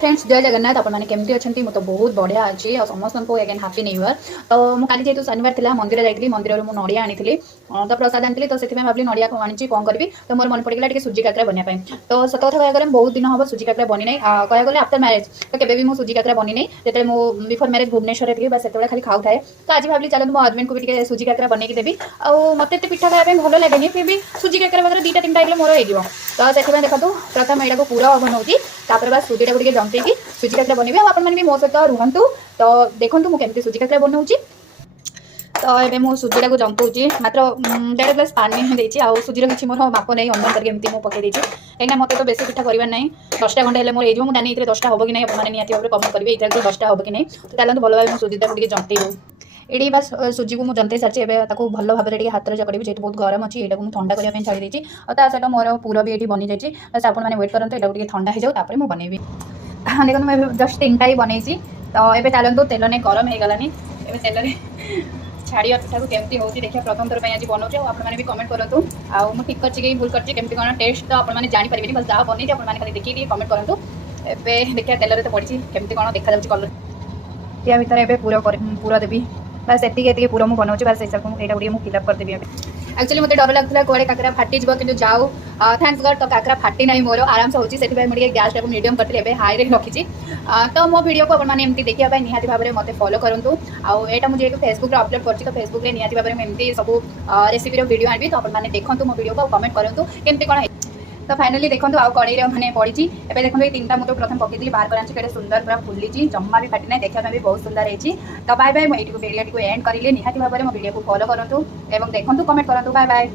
Friends जय जगन्नाथ आपने केमती अच्छा मुझे तो बहुत बढ़िया अच्छी और समस्त को अगेन हापी न्यू इयर। तो मुझे जेहतु शनिवार था मंदिर जाइए मंदिर में नड़िया आनी तो प्रसाद आनी तो से भावी नड़िया आनी कौन करी तो मोर मन पड़ा टी सुजी काकरा बनवाई तो सत कथा कह गले बहुत दिन हम सुजी काकरा बनी नहीं कह गले आफ्टर मैरेज तो केवे भी मुझे सुजी काकरा बनी नहीं जो मुझे बिफोर मैरेज भुवनेश्वर थी बस से खाली खाऊ थाए तो आज भावी चलो मो हजबैंड को भी सुजी काकरा बनई देवी और मत पिठा खाया भल लगे फिर भी सुजी काकरा वगैरह दुईटा तीन टाइम मोर हो तो से देखो प्रथम यहाँ पूरा बनाऊँगी बस सुजीटा को जंटे सुजी काकरा बनबी आपने भी मो सहित रुहतु तो देखो मुझे सुजी काकरा बनाऊँगी। तो ये मुझे सुजीटा को जंतुची मात्र 1.5 ग्लास पानी देती आ सुजीर किसी मोर माप नहीं अनुमान करके एमती मुझे पकई देती कहीं मत तो बेस पिठा करार ना 10टा घंटा है मोर मुझे जानी 10टा हम कि नहीं अपने निहती भाव में कमेंट करेंगे ये 10टा हम कि नहीं तो चलते भल भाव सुजीटा को जंटे ये बस सुजी को मुझे जंते सारी भल भाव में हाथ चकड़ी जेहतु बहुत गरम अच्छी ये ठंडा करने छाड़ी देती और ता सहित मोर पूरा भी ये बनी जाइए बस आपने वेट करूँ ये ठंडा हो जाऊँ मुझे बनैबी देखो मुझे जस्ट 3टा ही बनई तो ये चलते तेल नहीं गरम हो गलानी तेल छाड़िया पिठा को केमती हो देखिए प्रथम थर आज बनाऊँ आपने भी कमेंट करूँ आउ ठीक कर भूल कर कौन टेस्ट तो आपने जानीपारे बस जहाँ बनी आपने खाली देखिए कमेंट करूँ एवं देखिए तेल तो पड़ी केमती कौन देखा जाऊँगी कलर या भितर एवं पूरा देवी बस ये पूरा मुझे बनाऊँ बस यहाँ मुझे फिलअप करदेवी एक्चुअली मत डर लगता कड़े काकरा फाटी कि जाऊ थैंक्स गॉड तो काकरा फाटी ना मोर आराम से होती मुझे गैस टाइम मीडियम करते हाई रे रखी तो मो वीडियो को आपने देखा निहाती भाव में मत फॉलो करूँ आईटा मुझे फेसबुक अपलोड कर तो फेसबुक में निहाती भाव में एमती सब रेसिपी वीडियो आनी तो आपने देखो मो वीडियो को कमेंट करूँ केमती कौन तो फाइनाली देखो आउ कड़े मैंने पड़ी एवं देखो ये 3टा मुझे प्रथम पकई बाहर कर केटे सुंदर पूरा फुली जमा भी फाटी ना देखा भी बहुत सुंदर है तो बाय बाय मुझे वीडियो को एंड करेंगे निहाती भाव में मो वीडियो को फॉलो करूँ देखो कमेंट करूँ बाय बाय।